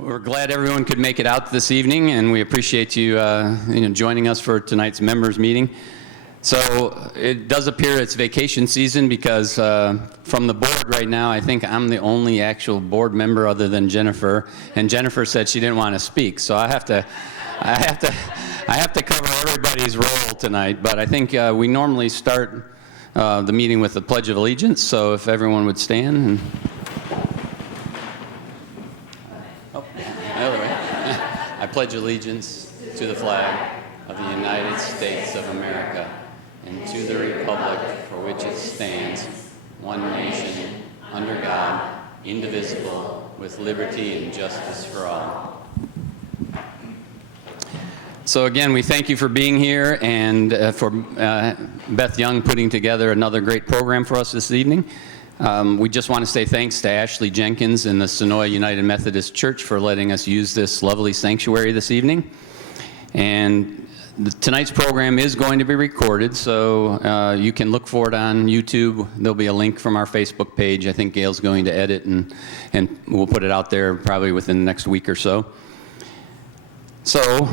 We're glad everyone could make it out this evening, and we appreciate you, joining us for tonight's members meeting. So it does appear it's vacation season because from the board right now, I think I'm the only actual board member other than Jennifer, and Jennifer said she didn't want to speak. So I have to cover everybody's role tonight. But I think we normally start the meeting with the Pledge of Allegiance. So if everyone would stand. And I pledge allegiance to the flag of the United States of America and to the republic for which it stands, one nation, under God, indivisible, with liberty and justice for all. So again, we thank you for being here and for Beth Young putting together another great program for us this evening. We just want to say thanks to Ashley Jenkins and the Senoia United Methodist Church for letting us use this lovely sanctuary this evening. And tonight's program is going to be recorded, so you can look for it on YouTube. There'll be a link from our Facebook page. I think Gail's going to edit, and we'll put it out there probably within the next week or so. So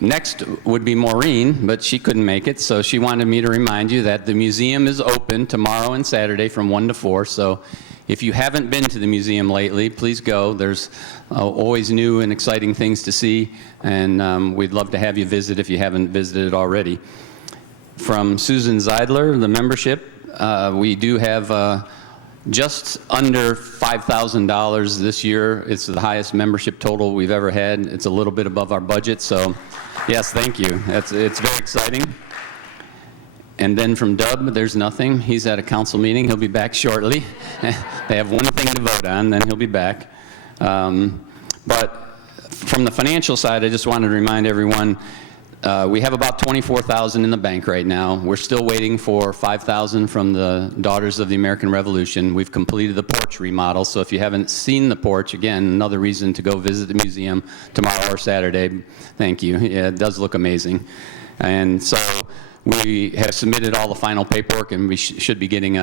next would be Maureen, but she couldn't make it, so she wanted me to remind you that the museum is open tomorrow and Saturday from 1 to 4. So if you haven't been to the museum lately, please go. There's always new and exciting things to see, and we'd love to have you visit if you haven't visited already. From Susan Zeidler, the membership, we do have just under $5,000 this year. It's the highest membership total we've ever had. It's a little bit above our budget, so yes, thank you. It's very exciting. And then from Dub, there's nothing. He's at a council meeting. He'll be back shortly. They have one thing to vote on, then he'll be back. But from the financial side, I just wanted to remind everyone, we have about $24,000 in the bank right now. We're still waiting for $5,000 from the Daughters of the American Revolution. We've completed the porch remodel, so if you haven't seen the porch, again, another reason to go visit the museum tomorrow or Saturday. Thank you. Yeah, it does look amazing. And so we have submitted all the final paperwork, and we should be getting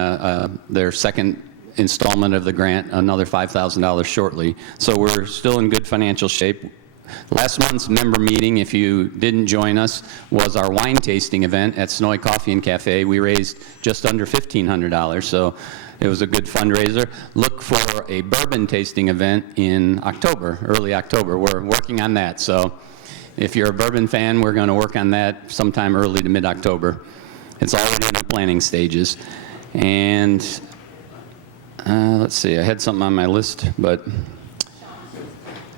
their second installment of the grant, another $5,000 shortly. So we're still in good financial shape. Last month's member meeting, if you didn't join us, was our wine tasting event at Senoia Coffee and Cafe. We raised just under $1,500, so it was a good fundraiser. Look for a bourbon tasting event in October, early October. We're working on that, so if you're a bourbon fan, we're going to work on that sometime early to mid-October. It's already in the planning stages. And let's see, I had something on my list, but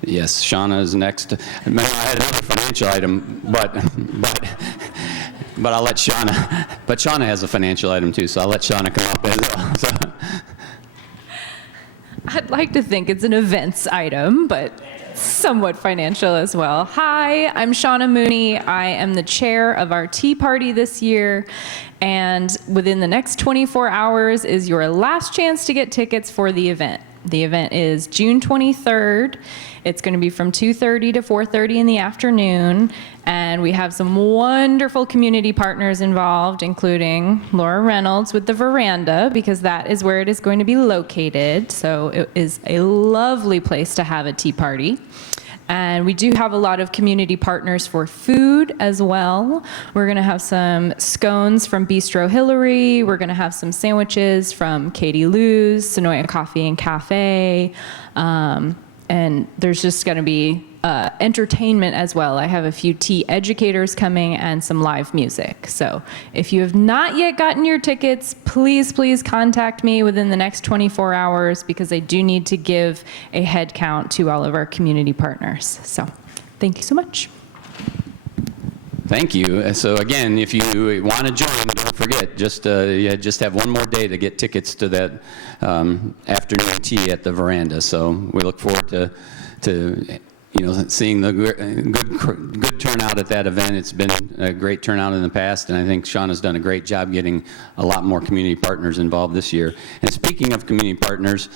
yes, Shauna is next. I had another financial item, but I'll let Shauna. But Shauna has a financial item too, so I'll let Shauna come up as well. So. I'd like to think it's an events item, but somewhat financial as well. Hi, I'm Shauna Mooney. I am the chair of our tea party this year, and within the next 24 hours is your last chance to get tickets for the event. The event is June 23rd. It's going to be from 2:30 to 4:30 in the afternoon, and we have some wonderful community partners involved, including Laura Reynolds with the Veranda, because that is where it is going to be located. So it is a lovely place to have a tea party. And we do have a lot of community partners for food as well. We're going to have some scones from Bistro Hillary. We're going to have some sandwiches from Katie Lou's, Senoia Coffee and Cafe. And there's just going to be entertainment as well. I have a few tea educators coming and some live music. So if you have not yet gotten your tickets, please contact me within the next 24 hours because I do need to give a head count to all of our community partners. So thank you so much. Thank you. So again, if you want to join, don't forget, just have one more day to get tickets to that afternoon tea at the Veranda. So we look forward to seeing the good turnout at that event. It's been a great turnout in the past, and I think Shauna's done a great job getting a lot more community partners involved this year. And speaking of community partners,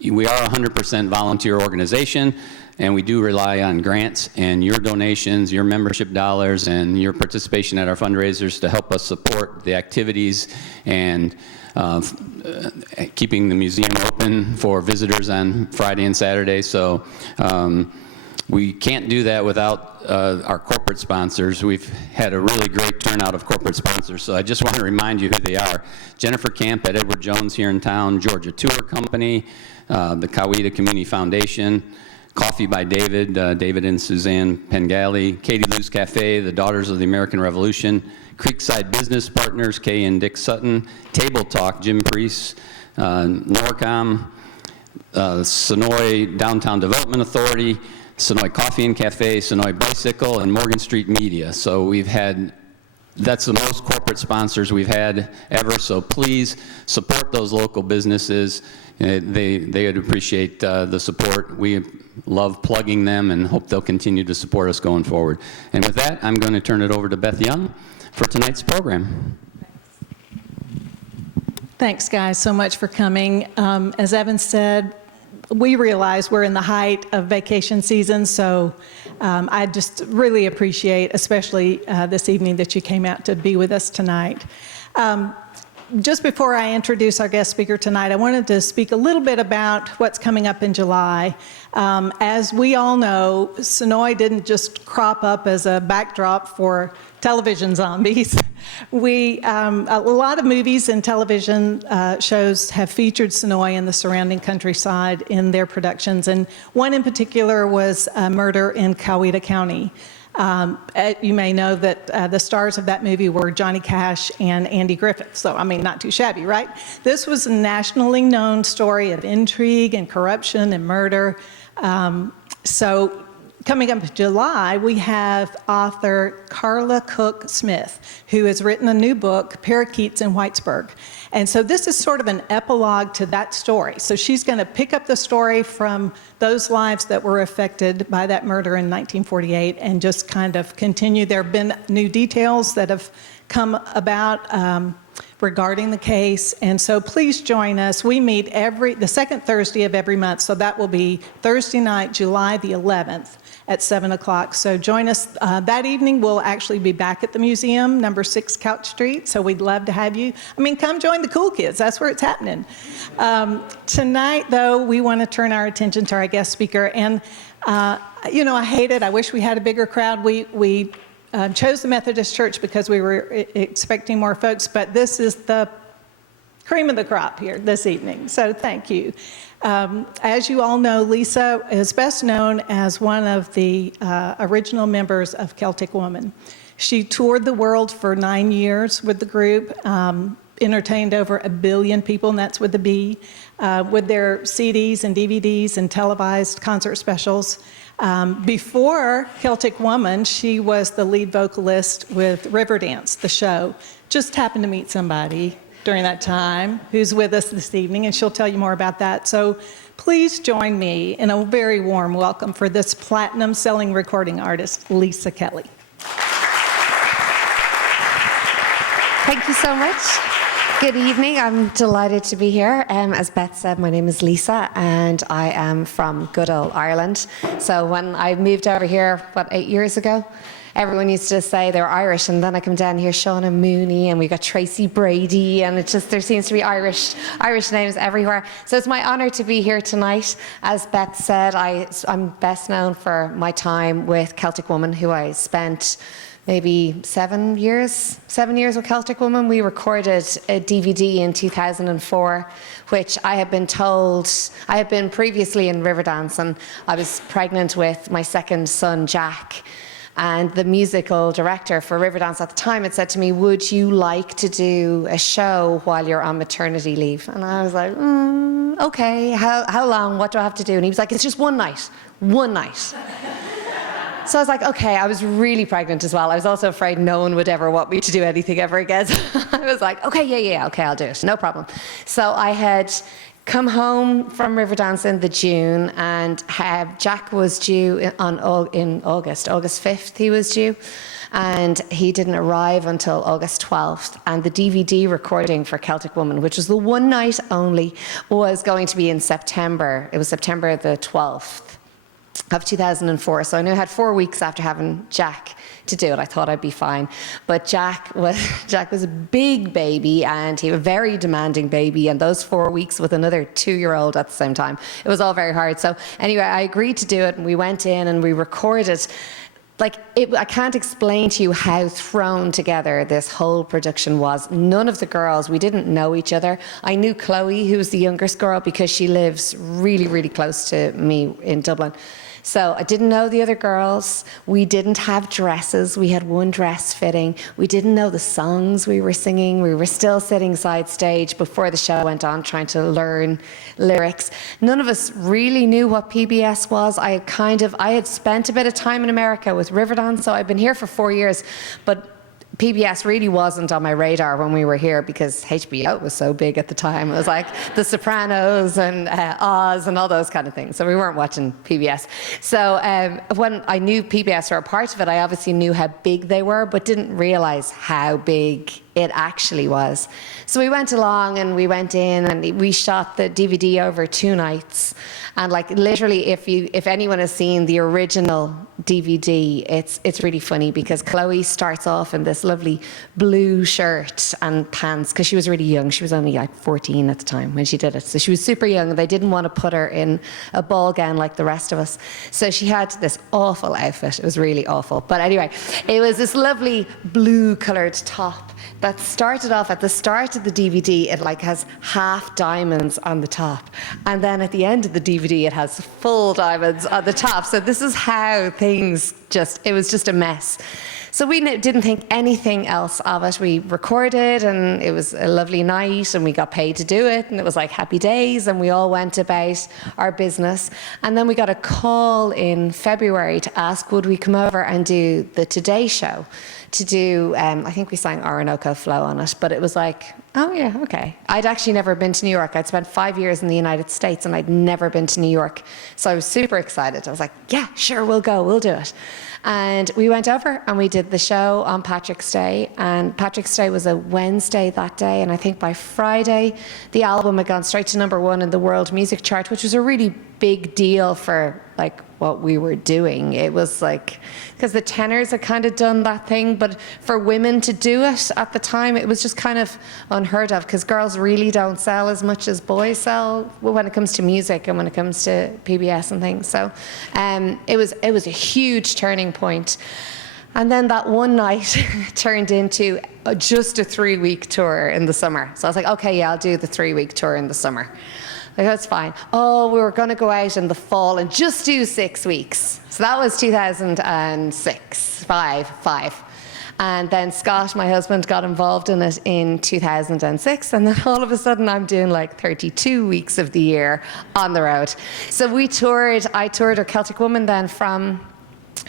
we are a 100% volunteer organization, and we do rely on grants and your donations, your membership dollars, and your participation at our fundraisers to help us support the activities and keeping the museum open for visitors on Friday and Saturday. So We can't do that without our corporate sponsors. We've had a really great turnout of corporate sponsors, so I just want to remind you who they are. Jennifer Camp at Edward Jones here in town, Georgia Tour Company, the Coweta Community Foundation, Coffee by David, David and Suzanne Pengali, Katie Lou's Cafe, the Daughters of the American Revolution, Creekside Business Partners, Kay and Dick Sutton, Table Talk, Jim Priest, Norcom, Senoia Downtown Development Authority, Senoia Coffee and Cafe, Senoia Bicycle, and Morgan Street Media. So we've had, that's the most corporate sponsors we've had ever, so please support those local businesses. They would appreciate the support. We love plugging them and hope they'll continue to support us going forward. And with that, I'm going to turn it over to Beth Young for tonight's program. Thanks, guys, so much for coming. As Evan said, we realize we're in the height of vacation season, so I just really appreciate, especially this evening, that you came out to be with us tonight. Just before I introduce our guest speaker tonight, I wanted to speak a little bit about what's coming up in July. As we all know, Senoia didn't just crop up as a backdrop for television zombies. A lot of movies and television shows have featured Senoia and the surrounding countryside in their productions, and one in particular was Murder in Coweta County. You may know that the stars of that movie were Johnny Cash and Andy Griffith, so I mean, not too shabby, right? This was a nationally known story of intrigue and corruption and murder. So coming up in July, we have author Carla Cook Smith, who has written a new book, Parakeets in Whitesburg. And so this is sort of an epilogue to that story. So she's going to pick up the story from those lives that were affected by that murder in 1948 and just kind of continue. There have been new details that have come about regarding the case. And so please join us. We meet the second Thursday of every month. So that will be Thursday night, July the 11th. At 7 o'clock. So join us that evening. We'll actually be back at the museum, number 6 Couch Street. So we'd love to have you. I mean, come join the cool kids. That's where it's happening. Tonight, though, we want to turn our attention to our guest speaker. And, you know, I hate it. I wish we had a bigger crowd. We chose the Methodist Church because we were expecting more folks. But this is the cream of the crop here this evening. So thank you. As you all know, Lisa is best known as one of the original members of Celtic Woman. She toured the world for 9 years with the group, entertained over 1 billion people, and that's with a B, with their CDs and DVDs and televised concert specials. Before Celtic Woman, she was the lead vocalist with Riverdance, the show. Just happened to meet somebody during that time who's with us this evening, and she'll tell you more about that. So please join me in a very warm welcome for this platinum-selling recording artist, Lisa Kelly. Thank you so much. Good evening. I'm delighted to be here. As Beth said, my name is Lisa, and I am from good old Ireland. So when I moved over here, 8 years ago, everyone used to say they were Irish, and then I come down here, Shauna Mooney, and we got Tracy Brady, and there seems to be Irish names everywhere. So it's my honor to be here tonight. As Beth said, I'm best known for my time with Celtic Woman, who I spent maybe 7 years with Celtic Woman. We recorded a DVD in 2004, which I had been told, I had been previously in Riverdance, and I was pregnant with my second son, Jack. And the musical director for Riverdance at the time had said to me, would you like to do a show while you're on maternity leave? And I was like, okay, how long, what do I have to do? And he was like, it's just one night. So I was like, okay, I was really pregnant as well. I was also afraid no one would ever want me to do anything ever again. So I was like, okay, yeah, okay, I'll do it, no problem. So I had come home from Riverdance in the June, and Jack was due in August 5th he was due, and he didn't arrive until August 12th, and the DVD recording for Celtic Woman, which was the one night only, was going to be in September. It was September the 12th of 2004, so I knew I had 4 weeks after having Jack to do it. I thought I'd be fine. But Jack was a big baby, and he was a very demanding baby, and those 4 weeks with another 2-year-old at the same time, it was all very hard. So anyway, I agreed to do it, and we went in and we recorded. I can't explain to you how thrown together this whole production was. None of the girls, we didn't know each other. I knew Chloe, who was the youngest girl, because she lives really, really close to me in Dublin. So I didn't know the other girls. We didn't have dresses. We had one dress fitting. We didn't know the songs we were singing. We were still sitting side stage before the show went on, trying to learn lyrics. None of us really knew what PBS was. I had spent a bit of time in America with Riverdance, so I've been here for 4 years, but PBS really wasn't on my radar when we were here because HBO was so big at the time. It was like The Sopranos and Oz and all those kind of things. So we weren't watching PBS. So when I knew PBS were a part of it, I obviously knew how big they were, but didn't realize how big it actually was. So we went along and we went in and we shot the DVD over 2 nights. And like literally, if anyone has seen the original DVD, it's really funny because Chloe starts off in this lovely blue shirt and pants because she was really young. She was only like 14 at the time when she did it. So she was super young. They didn't want to put her in a ball gown like the rest of us. So she had this awful outfit. It was really awful. But anyway, it was this lovely blue coloured top that started off at the start of the DVD. It like has half diamonds on the top, and then at the end of the DVD it has full diamonds on the top. So this is how things it was just a mess. So we didn't think anything else of it. We recorded and it was a lovely night and we got paid to do it and it was like happy days and we all went about our business. And then we got a call in February to ask would we come over and do the Today Show, to do, I think we sang Orinoco Flow on it, but it was like, oh yeah, okay. I'd actually never been to New York. I'd spent 5 years in the United States and I'd never been to New York. So I was super excited. I was like, yeah, sure, we'll go, we'll do it. And we went over and we did the show on Patrick's Day. And Patrick's Day was a Wednesday that day. And I think by Friday, the album had gone straight to #1 in the world music chart, which was a really big deal for like what we were doing. It was like, because the tenors had kind of done that thing, but for women to do it at the time, it was just kind of unheard of because girls really don't sell as much as boys sell when it comes to music and when it comes to PBS and things. So it was a huge turning point. And then that one night turned into just a 3-week tour in the summer. So I was like, okay, yeah, I'll do the 3-week tour in the summer. Like, that's fine. Oh, we were going to go out in the fall and just do 6 weeks. So that was 2006, five. And then Scott, my husband, got involved in it in 2006. And then all of a sudden I'm doing like 32 weeks of the year on the road. So I toured our Celtic Woman then from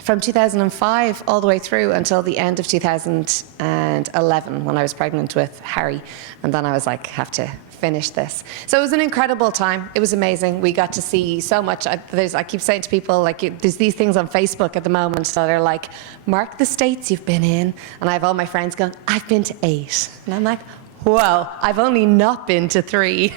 2005 all the way through until the end of 2011 when I was pregnant with Harry. And then I was like, have to finish this. So it was an incredible time. It was amazing. We got to see so much. I keep saying to people, like, there's these things on Facebook at the moment that are like, mark the states you've been in. And I have all my friends going, I've been to 8. And I'm like, whoa, I've only not been to 3.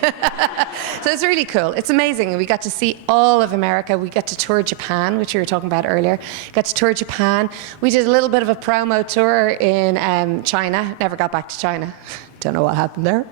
So it's really cool. It's amazing. We got to see all of America. We got to tour Japan, which we were talking about earlier. Got to tour Japan. We did a little bit of a promo tour in China. Never got back to China. Don't know what happened there.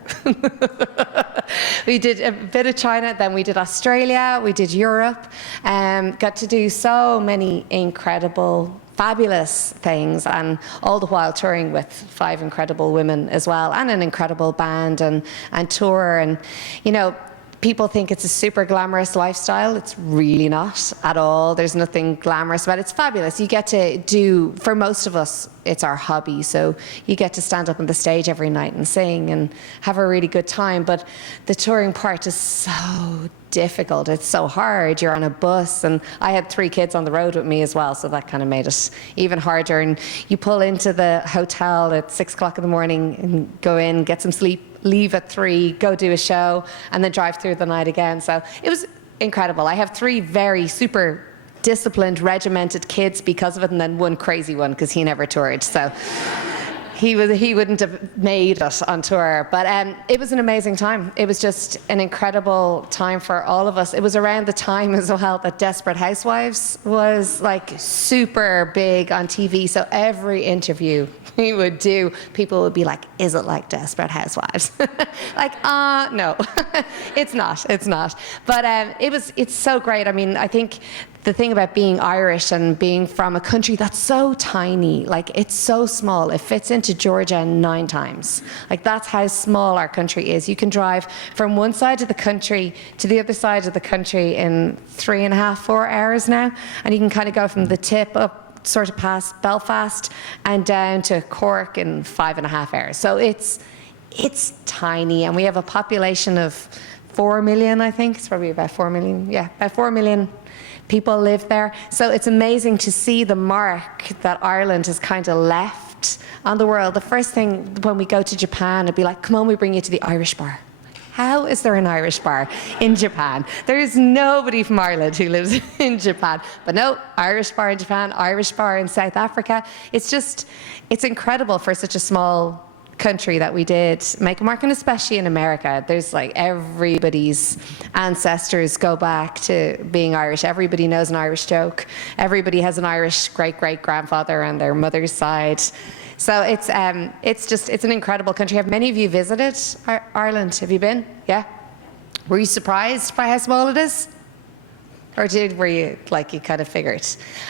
We did a bit of China, then we did Australia, we did Europe. Got to do so many incredible, fabulous things, and all the while touring with 5 incredible women as well, and an incredible band and tour. And, you know, people think it's a super glamorous lifestyle. It's really not at all. There's nothing glamorous about it. It's fabulous. You get to do, for most of us, it's our hobby. So you get to stand up on the stage every night and sing and have a really good time. But the touring part is so difficult. It's so hard. You're on a bus, and I had 3 kids on the road with me as well, so that kind of made it even harder. And you pull into the hotel at 6 o'clock in the morning and go in, get some sleep, leave at 3, go do a show, and then drive through the night again. So it was incredible. I have 3 very super disciplined, regimented kids because of it, and then 1 crazy one because he never toured. So he wouldn't have made it on tour. But it was an amazing time. It was just an incredible time for all of us. It was around the time as well that Desperate Housewives was like super big on TV. So every interview we would do, people would be like, is it like Desperate Housewives? Like, no, it's not. But it's so great. I mean, I think the thing about being Irish and being from a country that's so tiny, like it's so small, it fits into Georgia 9 times. Like that's how small our country is. You can drive from one side of the country to the other side of the country in 3.5, 4 hours now. And you can kind of go from the tip up sort of past Belfast and down to Cork in 5.5 hours. So it's tiny, and we have a population of 4 million, I think. It's probably about 4 million. Yeah, about 4 million people live there. So it's amazing to see the mark that Ireland has kind of left on the world. The first thing when we go to Japan, it'd be like, come on, we bring you to the Irish bar. How is there an Irish bar in Japan? There is nobody from Ireland who lives in Japan. But no, Irish bar in Japan, Irish bar in South Africa. It's incredible for such a small country that we did make a mark, and especially in America. There's like everybody's ancestors go back to being Irish. Everybody knows an Irish joke. Everybody has an Irish great-great-grandfather on their mother's side. So it's an incredible country. Have many of you visited Ireland? Have you been? Yeah? Were you surprised by how small it is? Or were you, like, you kind of figured?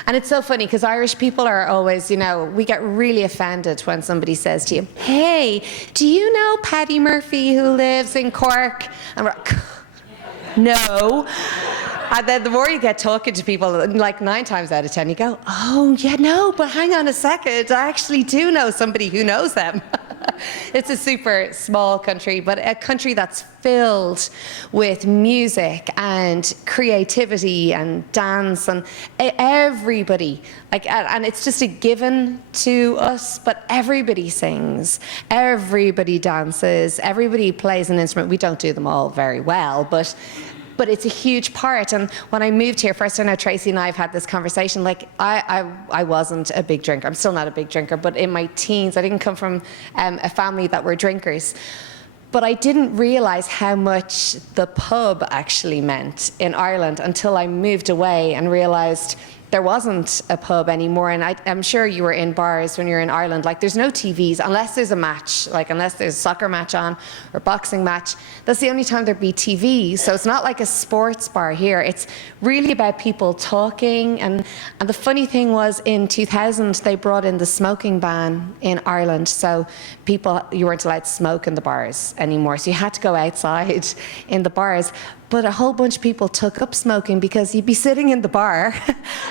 And it's so funny, because Irish people are always, we get really offended when somebody says to you, hey, do you know Paddy Murphy who lives in Cork? And we're like, no. And then the more you get talking to people, like 9 times out of 10, you go, oh, yeah, no, but hang on a second. I actually do know somebody who knows them. It's a super small country, but a country that's filled with music and creativity and dance and everybody. And it's just a given to us, but everybody sings, everybody dances, everybody plays an instrument. We don't do them all very well, but it's a huge part. And when I moved here, first I know Tracy and I have had this conversation, like I wasn't a big drinker. I'm still not a big drinker, but in my teens, I didn't come from a family that were drinkers. But I didn't realize how much the pub actually meant in Ireland until I moved away and realized there wasn't a pub anymore. And I'm sure you were in bars when you're in Ireland. Like, there's no TVs unless there's a match, like unless there's a soccer match on or boxing match. That's the only time there'd be TV. So it's not like a sports bar here. It's really about people talking. And the funny thing was, in 2000, they brought in the smoking ban in Ireland. So you weren't allowed to smoke in the bars anymore. So you had to go outside in the bars. But a whole bunch of people took up smoking, because you'd be sitting in the bar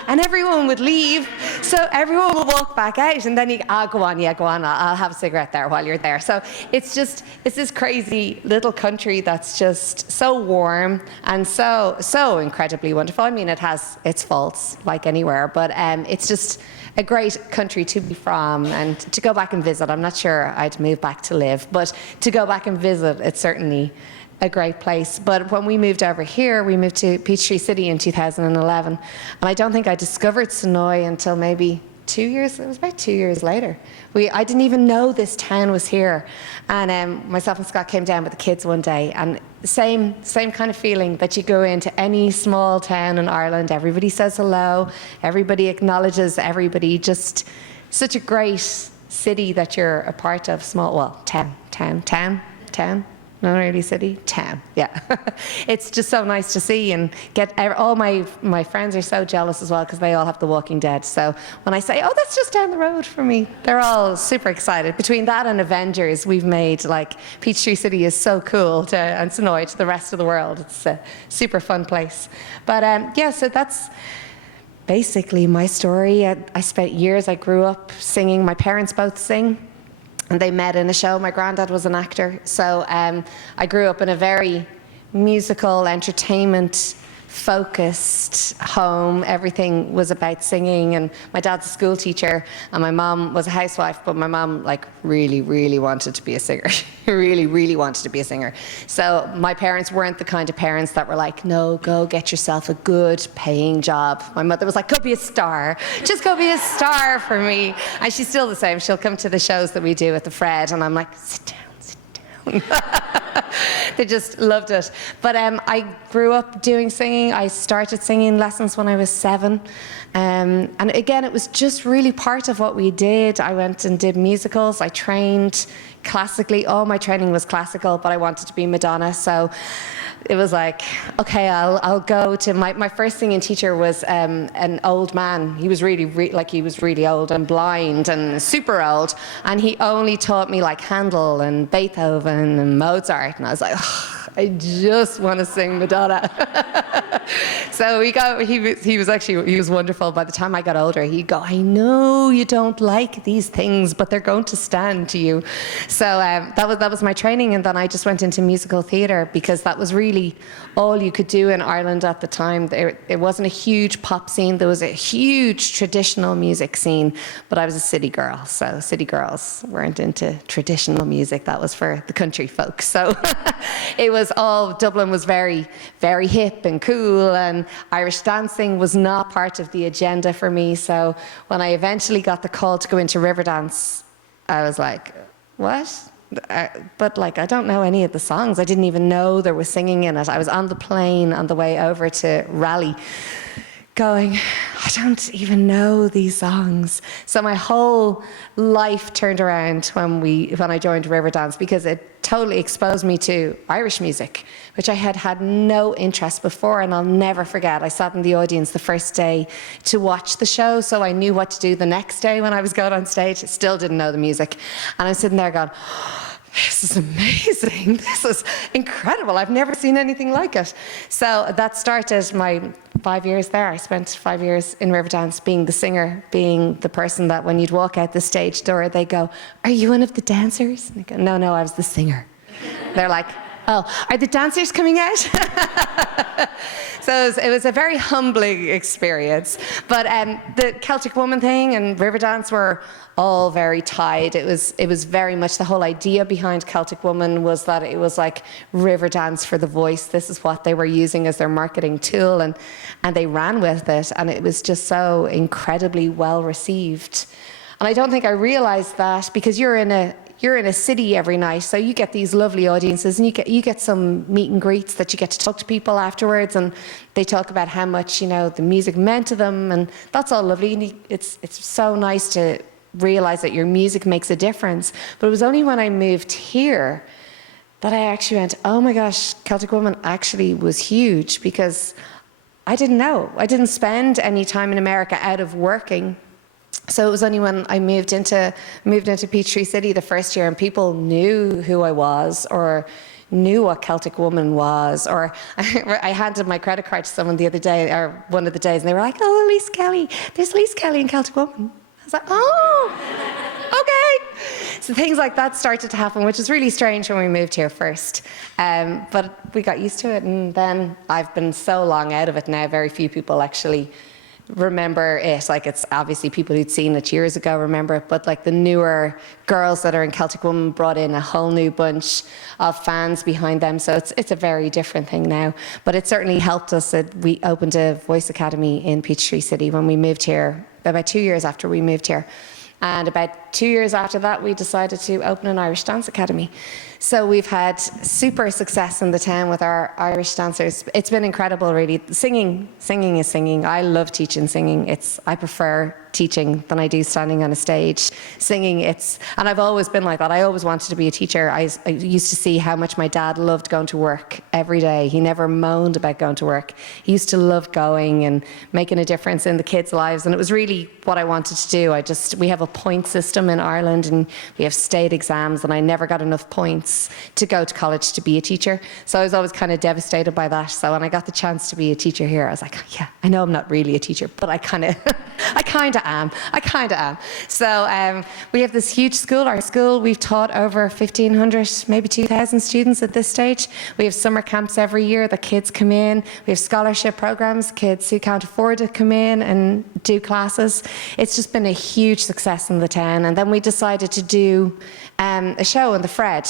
and everyone would leave. So everyone would walk back out, and then go on, I'll have a cigarette there while you're there. So it's this crazy little country that's just so warm and so incredibly wonderful. I mean, it has its faults like anywhere, but it's just a great country to be from and to go back and visit. I'm not sure I'd move back to live, but to go back and visit, it's certainly a great place. But when we moved over here, we moved to Peachtree City in 2011. And I don't think I discovered Senoia until maybe 2 years, it was about 2 years later. I didn't even know this town was here. And myself and Scott came down with the kids one day, and same kind of feeling that you go into any small town in Ireland, everybody says hello, everybody acknowledges everybody, just such a great city that you're a part of, town. Not really city, town, yeah. It's just so nice to see, and all my friends are so jealous as well, because they all have The Walking Dead. So when I say, oh, that's just down the road from me, they're all super excited. Between that and Avengers, we've made, like, Peachtree City is so cool and Senoia to the rest of the world. It's a super fun place. But yeah, so that's basically my story. I spent years, I grew up singing. My parents both sing. And they met in a show. My granddad was an actor. So I grew up in a very musical, entertainment focused home. Everything was about singing, and my dad's a school teacher and my mom was a housewife, but my mom like really wanted to be a singer. She really wanted to be a singer. So my parents weren't the kind of parents that were like, no, go get yourself a good paying job. My mother was like, go be a star. Just go be a star for me. And she's still the same. She'll come to the shows that we do at the Fred and I'm like, sit down. They just loved it. But I grew up doing singing. I started singing lessons when I was 7. And again, it was just really part of what we did. I went and did musicals. I trained classically. All my training was classical, but I wanted to be Madonna. So it was like, okay, I'll go to my first singing teacher was an old man. He was he was really old and blind and super old, and he only taught me like Handel and Beethoven and Mozart, and I was like, oh, I just want to sing Madonna. So he was wonderful. By the time I got older, he'd go, I know you don't like these things, but they're going to stand to you. So that was my training, and then I just went into musical theatre because that was really all you could do in Ireland at the time. It wasn't a huge pop scene. There was a huge traditional music scene, but I was a city girl, so city girls weren't into traditional music. That was for the country folks. So it was all, Dublin was very, very hip and cool, and Irish dancing was not part of the agenda for me. So when I eventually got the call to go into Riverdance, I was like, what? But like, I don't know any of the songs. I didn't even know there was singing in it. I was on the plane on the way over to Raleigh going, I don't even know these songs. So my whole life turned around when I joined Riverdance, because it totally exposed me to Irish music, which I had had no interest before. And I'll never forget, I sat in the audience the first day to watch the show, so I knew what to do the next day when I was going on stage. I still didn't know the music. And I'm sitting there going, this is amazing. This is incredible. I've never seen anything like it. So that started my 5 years there. I spent 5 years in Riverdance being the singer, being the person that when you'd walk out the stage door, they go, are you one of the dancers? And I go, no, I was the singer. They're like, oh, are the dancers coming out? So it was a very humbling experience. But the Celtic Woman thing and Riverdance were all very tied. It was very much the whole idea behind Celtic Woman was that it was like Riverdance for the voice. This is what they were using as their marketing tool, and they ran with it, and it was just so incredibly well received. And I don't think I realized that, because you're in a city every night, so you get these lovely audiences, and you get some meet and greets that you get to talk to people afterwards, and they talk about how much the music meant to them, and that's all lovely. And it's so nice to realize that your music makes a difference. But it was only when I moved here that I actually went, oh my gosh, Celtic Woman actually was huge, because I didn't know. I didn't spend any time in America out of working. So it was only when I moved into Peachtree City the first year, and people knew who I was, or knew what Celtic Woman was, or I handed my credit card to someone the other day, or one of the days, and they were like, oh, Elise Kelly, there's Elise Kelly in Celtic Woman. I was like, oh, okay. So things like that started to happen, which was really strange when we moved here first. But we got used to it, and then I've been so long out of it now, very few people actually remember it. Like, it's obviously people who'd seen it years ago remember it, but like the newer girls that are in Celtic Woman brought in a whole new bunch of fans behind them. So it's a very different thing now. But it certainly helped us. We opened a voice academy in Peachtree City when we moved here, about 2 years after we moved here. And about 2 years after that, we decided to open an Irish Dance Academy. So we've had super success in the town with our Irish dancers. It's been incredible, really. Singing is singing. I love teaching singing. I prefer teaching than I do standing on a stage. Singing, and I've always been like that. I always wanted to be a teacher. I used to see how much my dad loved going to work every day. He never moaned about going to work. He used to love going and making a difference in the kids' lives, and it was really what I wanted to do. We have a point system in Ireland, and we have state exams, and I never got enough points. kids to go to college to be a teacher. So I was always kind of devastated by that. So when I got the chance to be a teacher here, I was like, yeah, I know I'm not really a teacher, but I kind of am. So we have this huge school. Our school, we've taught over 1,500, maybe 2,000 students at this stage. We have summer camps every year that kids come in. We have scholarship programs, kids who can't afford to come in and do classes. It's just been a huge success in the town. And then we decided to do a show in the Fred.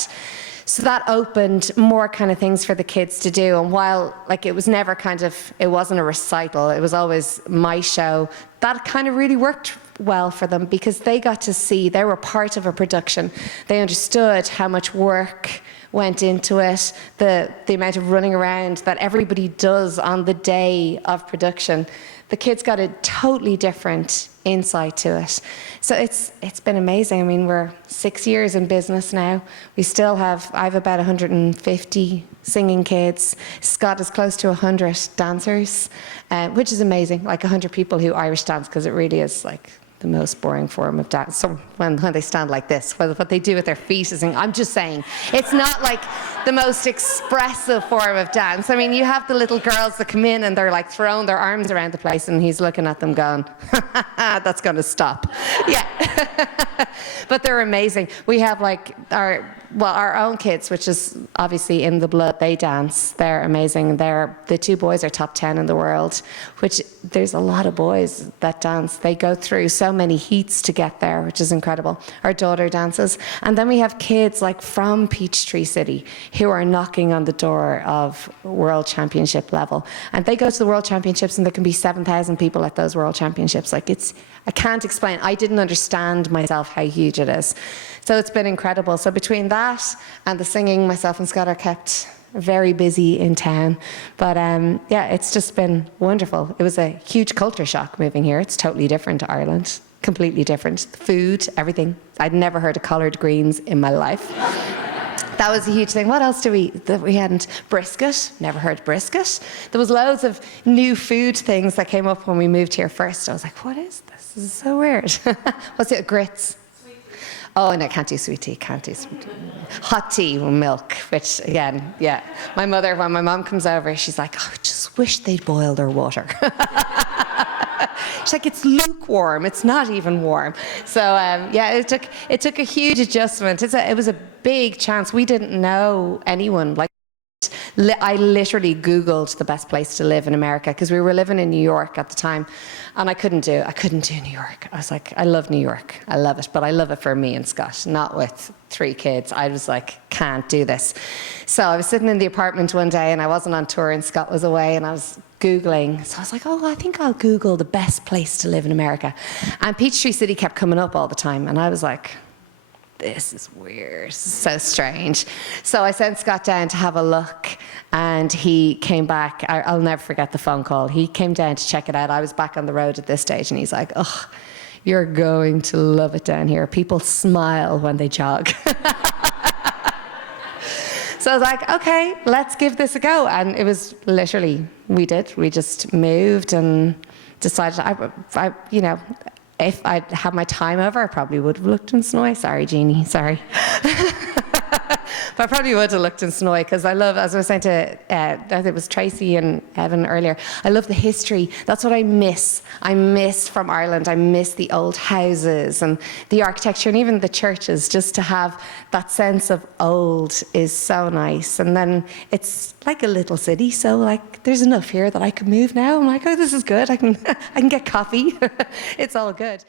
So that opened more kind of things for the kids to do. And while like it was never kind of, it wasn't a recital, it was always my show, that kind of really worked well for them because they got to see, they were part of a production. They understood how much work went into it, the amount of running around that everybody does on the day of production. The kids got a totally different insight to it. So it's been amazing. I mean, we're 6 years in business now. We still have, I have about 150 singing kids. Scott is close to 100 dancers, which is amazing, like 100 people who Irish dance, because it really is like the most boring form of dance. So when they stand like this, what they do with their feet is, I'm just saying, it's not like the most expressive form of dance. I mean, you have the little girls that come in and they're like throwing their arms around the place and he's looking at them going, that's going to stop. Yeah. But they're amazing. We have like our own kids, which is obviously in the blood, they dance. They're amazing. The 2 boys are top 10 in the world, which there's a lot of boys that dance. They go through so many heats to get there, which is incredible. Our daughter dances. And then we have kids like from Peachtree City who are knocking on the door of World Championship level. And they go to the World Championships and there can be 7,000 people at those World Championships. Like I can't explain. I didn't understand myself how huge it is. So it's been incredible. So between that and the singing, myself and Scott are kept very busy in town. But yeah, it's just been wonderful. It was a huge culture shock moving here. It's totally different to Ireland. Completely different. Food, everything. I'd never heard of collard greens in my life. That was a huge thing. What else that we hadn't? Brisket. Never heard of brisket. There was loads of new food things that came up when we moved here first. I was like, what is this? This is so weird. What's it? Grits. Oh, no, can't do sweet tea, can't do sweet tea. Hot tea with milk, which again, yeah. My mother, when my mom comes over, she's like, oh, I just wish they'd boil their water. She's like, it's lukewarm, it's not even warm. So yeah, it took a huge adjustment. It was a big chance. We didn't know anyone. Like, I literally Googled the best place to live in America because we were living in New York at the time, and I couldn't do New York. I was like, I love New York, I love it, but I love it for me and Scott, not with 3 kids. I was like, can't do this. So I was sitting in the apartment one day, and I wasn't on tour, and Scott was away, and I was Googling. So I was like, oh, I think I'll Google the best place to live in America, and Peachtree City kept coming up all the time, and I was like, this is weird, so strange. So I sent Scott down to have a look, and he came back. I'll never forget the phone call. He came down to check it out. I was back on the road at this stage, and he's like, oh, you're going to love it down here. People smile when they jog. So I was like, okay, let's give this a go. And it was literally, we just moved and decided, if I'd had my time over, I probably would have looked in Senoia. Sorry, Jeannie, sorry. But I probably would have looked in Senoia because I love, as I was saying to, I think it was Tracy and Evan earlier, I love the history. That's what I miss. I miss from Ireland. I miss the old houses and the architecture and even the churches. Just to have that sense of old is so nice. And then it's like a little city, so like there's enough here that I could move now. I'm like, oh, this is good. I can get coffee. It's all good.